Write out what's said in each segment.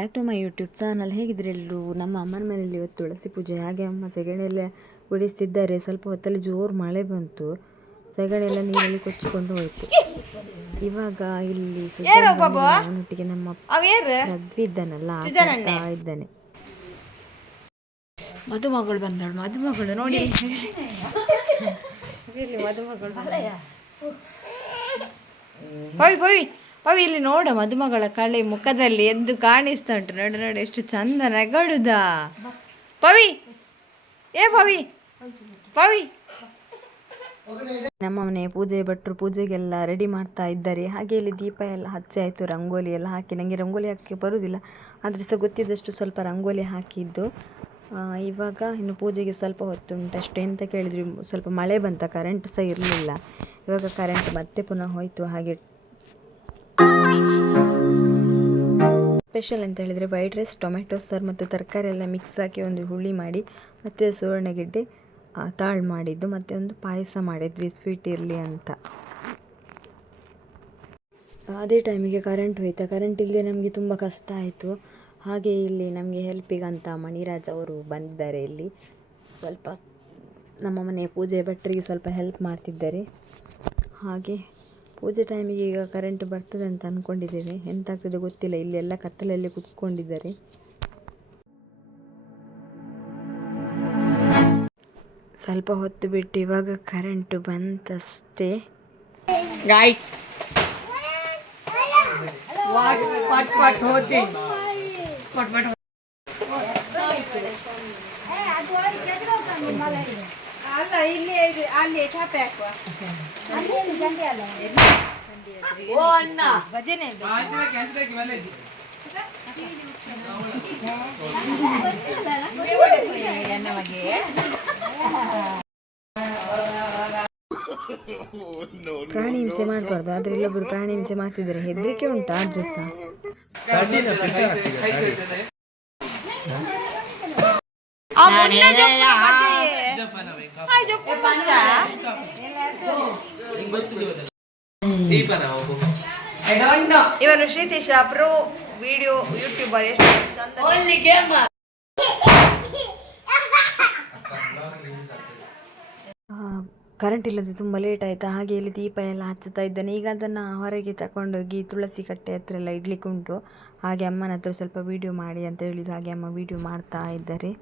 Back to my YouTube channel. ಹೇಗಿದ್ರೆ ಎಲ್ಲರೂ? ನಮ್ಮ ಅಮ್ಮನ ಮನೆಯಲ್ಲಿ ಇವತ್ತು ತುಳಸಿ ಪೂಜೆ, ಹಾಗೆ ಅಮ್ಮ ಸೆಗಣಿಯೆಲ್ಲ ಗುಡಿಸ್ತಿದ್ದಾರೆ. ಸ್ವಲ್ಪ ಹೊತ್ತಲ್ಲಿ ಜೋರು ಮಳೆ ಬಂತು, ಸೆಗಣಿಯೆಲ್ಲ ನೀರಲ್ಲಿ ಕೊಚ್ಚಿಕೊಂಡು ಹೋಯಿತು. ಇವಾಗ ಇಲ್ಲಿ ಅವನೊಟ್ಟಿಗೆ ನಮ್ಮ ರದ್ವಿ ಇದ್ದಾನಲ್ಲ ಆಡ್ತಾ ಇದ್ದಾನೆ. ಮದುಮಗಳು ಬಂದಳು, ಮದುಮಗಳು ನೋಡಿ ಮದುಮಗಳು ಪವಿ ಪವಿ ಪವಿ ಇಲ್ಲಿ ನೋಡ, ಮದುಮಗಳ ಕಳೆ ಮುಖದಲ್ಲಿ ಎದ್ದು ಕಾಣಿಸ್ತಾ ಉಂಟು. ನೋಡು ನೋಡು ಎಷ್ಟು ಚಂದ ನಗಡುದ. ಪವಿ ಏ ಪವಿ ಪವಿ. ನಮ್ಮ ಮನೆ ಪೂಜೆ ಭಟ್ರು ಪೂಜೆಗೆಲ್ಲ ರೆಡಿ ಮಾಡ್ತಾ ಇದ್ದಾರೆ. ಹಾಗೆ ಇಲ್ಲಿ ದೀಪ ಎಲ್ಲ ಹಚ್ಚಿ ಆಯಿತು, ರಂಗೋಲಿ ಎಲ್ಲ ಹಾಕಿ. ನನಗೆ ರಂಗೋಲಿ ಹಾಕಿ ಬರುವುದಿಲ್ಲ, ಆದರೆ ಸಹ ಗೊತ್ತಿದ್ದಷ್ಟು ಸ್ವಲ್ಪ ರಂಗೋಲಿ ಹಾಕಿದ್ದು. ಇವಾಗ ಇನ್ನು ಪೂಜೆಗೆ ಸ್ವಲ್ಪ ಹೊತ್ತುಂಟು ಅಷ್ಟೇ. ಎಂತ ಕೇಳಿದ್ರಿ, ಸ್ವಲ್ಪ ಮಳೆ ಬಂತ, ಕರೆಂಟ್ ಸಹ ಇರಲಿಲ್ಲ. ಇವಾಗ ಕರೆಂಟ್ ಮತ್ತೆ ಪುನಃ ಹೋಯಿತು. ಹಾಗೆ ಸ್ಪೆಷಲ್ ಅಂತ ಹೇಳಿದರೆ ವೈಟ್ ರೈಸ್, ಟೊಮೆಟೊ ಸಾರು ಮತ್ತು ತರಕಾರಿ ಎಲ್ಲ ಮಿಕ್ಸ್ ಹಾಕಿ ಒಂದು ಹುಳಿ ಮಾಡಿ, ಮತ್ತು ಸುವರ್ಣಗೆಡ್ಡೆ ತಾಳು ಮಾಡಿದ್ದು, ಮತ್ತು ಒಂದು ಪಾಯಸ ಮಾಡಿದ್ವಿ ಸ್ವೀಟ್ ಇರಲಿ ಅಂತ. ಅದೇ ಟೈಮಿಗೆ ಕರೆಂಟ್ ಹೋಯ್ತಾ. ಕರೆಂಟ್ ಇಲ್ಲದೆ ನಮಗೆ ತುಂಬ ಕಷ್ಟ ಆಯಿತು. ಹಾಗೆ ಇಲ್ಲಿ ನಮಗೆ ಹೆಲ್ಪಿಗಂತ ಮಣಿರಾಜ್ ಅವರು ಬಂದಿದ್ದಾರೆ. ಇಲ್ಲಿ ಸ್ವಲ್ಪ ನಮ್ಮ ಮನೆಯ ಪೂಜೆ ಭಟ್ರಿಗೆ ಸ್ವಲ್ಪ ಹೆಲ್ಪ್ ಮಾಡ್ತಿದ್ದಾರೆ. ಹಾಗೆ ಪೂಜೆ ಟೈಮಿಗೆ ಈಗ ಕರೆಂಟ್ ಬರ್ತದೆ ಅಂತ ಅಂದ್ಕೊಂಡಿದ್ದೇವೆ, ಎಂತಾಗ್ತದೆ ಗೊತ್ತಿಲ್ಲ. ಇಲ್ಲಿ ಎಲ್ಲ ಕತ್ತಲಲ್ಲಿ ಕುತ್ಕೊಂಡಿದ್ದಾರೆ. ಸ್ವಲ್ಪ ಹೊತ್ತು ಬಿಟ್ಟು ಇವಾಗ ಕರೆಂಟ್ ಬಂತಷ್ಟೇ. ಗಾಯ್ಸ್ ಅಲ್ಲ ಇಲ್ಲಿ ಅಲ್ಲಿ ಚಾಪೆ ಹಾಕುವ ಓ ಅಣ್ಣ ಭಜನೆ ಪ್ರಾಣಿ ಹಿಂಸೆ ಮಾಡಬಾರ್ದು, ಆದರೆ ಇಲ್ಲೊಬ್ಬರು ಪ್ರಾಣಿ ಹಿಂಸೆ ಮಾಡ್ತಿದ್ದಾರೆ. ಹೆದರಿಕೆ ಉಂಟು ಆದ್ರೂ ಸಹ. ಇವನು ಶ್ರೀತೀಶ ಪ್ರೋ ವಿಡಿಯೋ ಯೂಟ್ಯೂಬರ್. ಎಷ್ಟು ಚಂದ ಕರೆಂಟ್ ಇಲ್ಲದೆ ತುಂಬ ಲೇಟ್ ಆಯಿತಾ. ಹಾಗೆ ಇಲ್ಲಿ ದೀಪ ಎಲ್ಲ ಹಚ್ಚುತ್ತಾ ಇದ್ದಾನೆ. ಈಗ ಅದನ್ನು ಹೊರಗೆ ತಗೊಂಡೋಗಿ ತುಳಸಿ ಕಟ್ಟೆ ಹತ್ರ ಎಲ್ಲ ಇಡ್ಲಿಕ್ಕೆ ಉಂಟು. ಹಾಗೆ ಅಮ್ಮನ ಹತ್ರ ಸ್ವಲ್ಪ ವೀಡಿಯೋ ಮಾಡಿ ಅಂತ ಹೇಳಿದ್ರು. ಹಾಗೆ ಅಮ್ಮ ವೀಡಿಯೋ ಮಾಡ್ತಾ ಇದ್ದಾರೆ.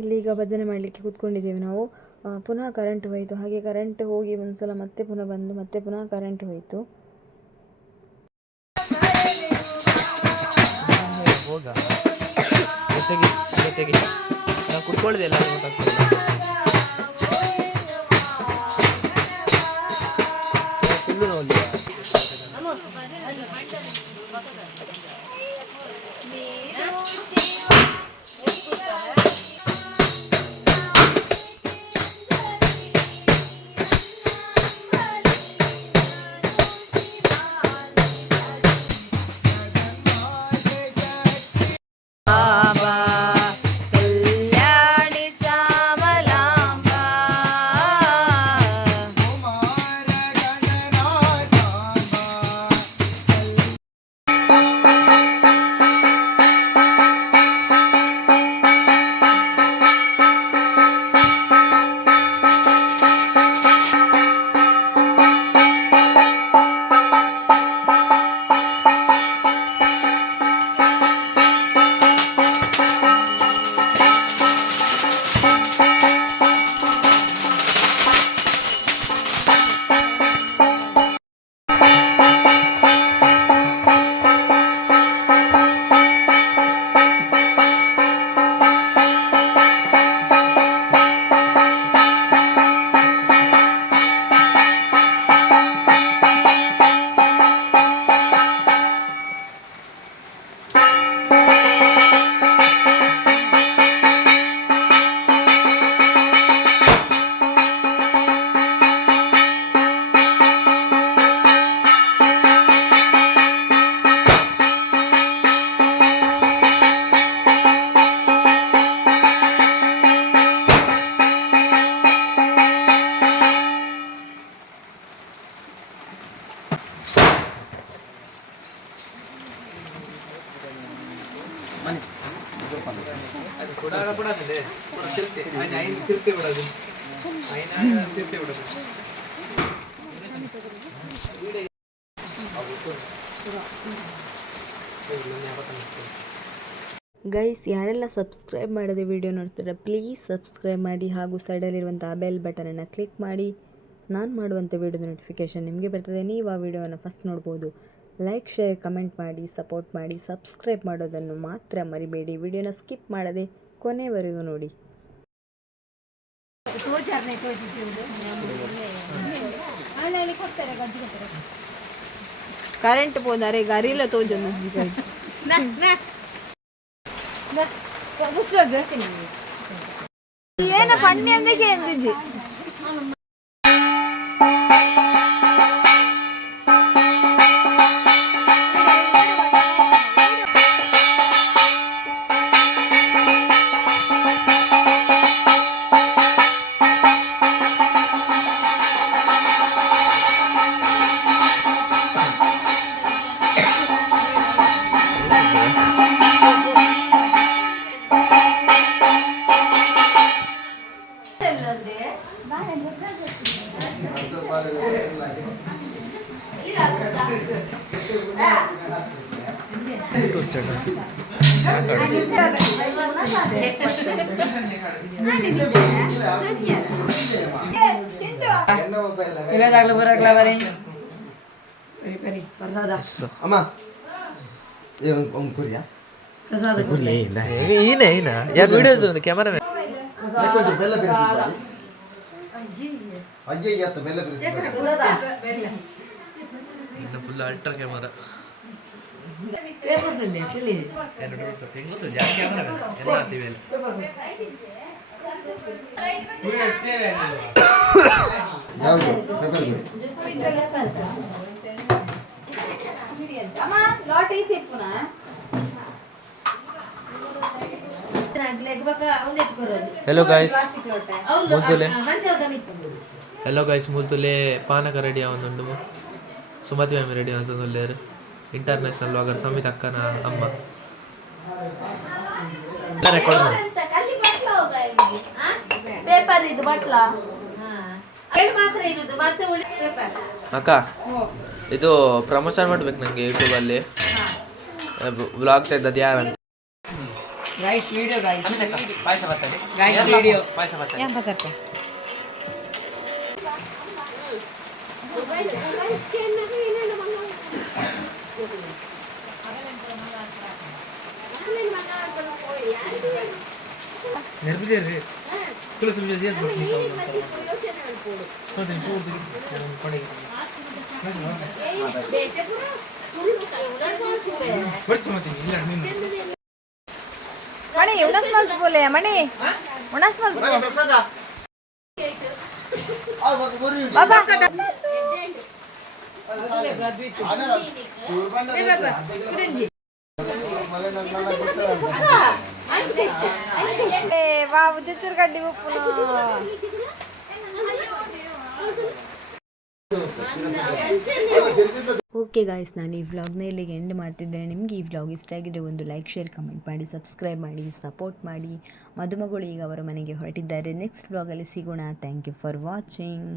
ಇಲ್ಲೀಗ ಭಜನೆ ಮಾಡಲಿಕ್ಕೆ ಕೂತ್ಕೊಂಡಿದ್ದೇವೆ ನಾವು. ಪುನಃ ಕರೆಂಟ್ ಹೋಯಿತು. ಹಾಗೆ ಕರೆಂಟ್ ಹೋಗಿ ಒಂದ್ಸಲ ಮತ್ತೆ ಪುನಃ ಬಂದು ಮತ್ತೆ ಪುನಃ ಕರೆಂಟ್ ಹೋಯಿತು. ಕಲ್ಯಾಣಿ ಚಾಮಲ ಗೈಸ್, ಯಾರೆಲ್ಲ ಸಬ್ಸ್ಕ್ರೈಬ್ ಮಾಡದೆ ವಿಡಿಯೋ ನೋಡ್ತೀರಾ ಪ್ಲೀಸ್ ಸಬ್ಸ್ಕ್ರೈಬ್ ಮಾಡಿ ಹಾಗೂ ಸೈಡಲ್ಲಿರುವಂಥ ಬೆಲ್ ಬಟನನ್ನು ಕ್ಲಿಕ್ ಮಾಡಿ. ನಾನು ಮಾಡುವಂಥ ವಿಡಿಯೋದ ನೋಟಿಫಿಕೇಷನ್ ನಿಮಗೆ ಬರ್ತದೆ. ನೀವು ಆ ವಿಡಿಯೋವನ್ನು ಫಸ್ಟ್ ನೋಡ್ಬೋದು. ಲೈಕ್, ಶೇರ್, ಕಮೆಂಟ್ ಮಾಡಿ, ಸಪೋರ್ಟ್ ಮಾಡಿ. ಸಬ್ಸ್ಕ್ರೈಬ್ ಮಾಡೋದನ್ನು ಮಾತ್ರ ಮರಿಬೇಡಿ. ವಿಡಿಯೋನ ಸ್ಕಿಪ್ ಮಾಡದೆ ಕೊನೆವರೆಗೂ ನೋಡಿ. ಕರೆಂಟ್ పోదారే గరిలో తోజను ಏನ ಪಣ್ಣಿ ಅಂದಕ್ಕೆ ಎಂದಿಜ್ಜಿ ಅಮ್ಮ ಒಂದು ಕುರಿಯಾ ಯಾರು ವಿಡಿಯೋದು ಕ್ಯಾಮರಾ ಬೆಲ್ಲ ಬೆರೆಸಿದ್ದಾರೆ ಅಯ್ಯೋ ಎತ್ತ ಬೆಲ್ಲ ಬೆರೆಸಿದ್ದಾರೆ ಫುಲ್ ಅಲ್ಟ್ರಾ ಕ್ಯಾಮರಾ ಯಾವುದು ಪೇಪರ್ ಗುರಿ ಅಮ್ಮ ಲಾಟ್ ಐತಿ ಪುನಃ హలో గైస్ మూల్తులే పానక రెడీ అవుతుండు సుమతి మేము రెడీ అవుతుంది లేరు ఇంటర్నేషనల్ బ్లాగర్ సమిత అక్కన అమ్మ ರೆಕಾರ್ಡ್ ಪೇಪರ್ ಇದು ಬಟ್ಲ ಅಕ್ಕ ಇದು ಪ್ರಮೋಷನ್ ಮಾಡ್ಬೇಕು ನನಗೆ ಯೂಟ್ಯೂಬಲ್ಲಿ ವ್ಲಾಗ್ ತೆಗ್ದದ್ದು ಯಾರಂತ ಗೈಸ್ ವಿಡಿಯೋ ಗೈಸ್ ಪಾಯಸ ಬರ್ತದೆ ಗೈಸ್ ವಿಡಿಯೋ ಪಾಯಸ ಬರ್ತದೆ ಏನ್ ಬರ್ತದೆ ನೆನಪಿದೆ ತುಳಸಿ ಮಣಿ ಉಣಸ್ ಮಲ್ಸ್ ಬೋಲೆ ಮಣಿ ಉಣಸ್ ಮಲ್ಸ್ ಬಾಬಾ ಬಾಬು ಚುಚ್ಚುರು ಕಡ್ಡಿ ಉಪ್ಪು ಓಕೆ ಗಾಯ್ಸ್, ನಾನು ಈ ವ್ಲಾಗ್ನ ಇಲ್ಲಿಗೆ ಎಂಡ್ ಮಾಡ್ತಿದ್ದೇನೆ. ನಿಮಗೆ ಈ ವ್ಲಾಗ್ ಇಷ್ಟ ಆಗಿದ್ರೆ ಒಂದು ಲೈಕ್, ಶೇರ್, ಕಮೆಂಟ್ ಮಾಡಿ, ಸಬ್ಸ್ಕ್ರೈಬ್ ಮಾಡಿ, ಸಪೋರ್ಟ್ ಮಾಡಿ. ಮದುಮಗಳು ಈಗ ಅವರ ಮನೆಗೆ ಹೊರಟಿದ್ದಾರೆ. ನೆಕ್ಸ್ಟ್ ವ್ಲಾಗಲ್ಲಿ ಸಿಗೋಣ. Thank you for watching.